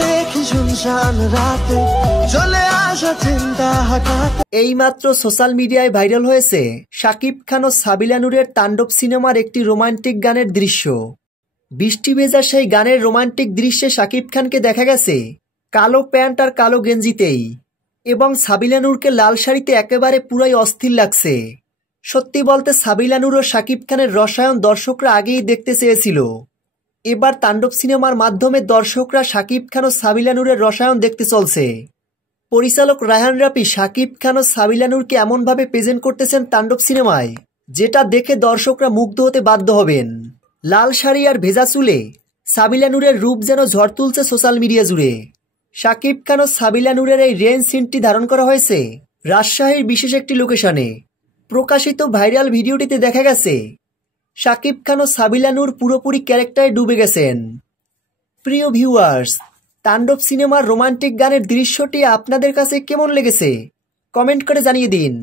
দেখি শুনশান রাতে চলে আসা চিন্তা হঠাৎ। এইমাত্র সোশ্যাল মিডিয়ায় ভাইরাল হয়েছে শাকিব খান ও সাবিলা নূরের তাণ্ডব সিনেমার একটি রোমান্টিক গানের দৃশ্য। বৃষ্টি ভেজা সেই গানের রোমান্টিক দৃশ্যে শাকিব খানকে দেখা গেছে কালো প্যান্ট আর কালো গেঞ্জিতেই, এবং সাবিলা নূরকে লাল শাড়িতে একেবারে পুরাই অস্থির লাগছে। সত্যি বলতে সাবিলা নূর ও শাকিব খানের রসায়ন দর্শকরা আগেই দেখতে চেয়েছিল। এবার তাণ্ডব সিনেমার মাধ্যমে দর্শকরা শাকিব খান ও সাবিলা নূরের রসায়ন দেখতে চলছে। পরিচালক রায়হান রাফি শাকিব খান ও সাবিলা নূরকে এমনভাবে প্রেজেন্ট করতেছেন তাণ্ডব সিনেমায়, যেটা দেখে দর্শকরা মুগ্ধ হতে বাধ্য হবেন। লাল শাড়ি আর ভেজা চুলে সাবিলা নূরের রূপ যেন ঝড় তুলছে সোশ্যাল মিডিয়া জুড়ে। শাকিব খান ও সাবিলা নূরের এই রেঞ্জ সিনটি ধারণ করা হয়েছে রাজশাহীর বিশেষ একটি লোকেশনে। প্রকাশিত ভাইরাল ভিডিওটিতে দেখা গেছে শাকিব খান ও সাবিলা নূর পুরোপুরি ক্যারেক্টারে ডুবে গেছেন। প্রিয় ভিউয়ার্স, তাণ্ডব সিনেমার রোমান্টিক গানের দৃশ্যটি আপনাদের কাছে কেমন লেগেছে কমেন্ট করে জানিয়ে দিন।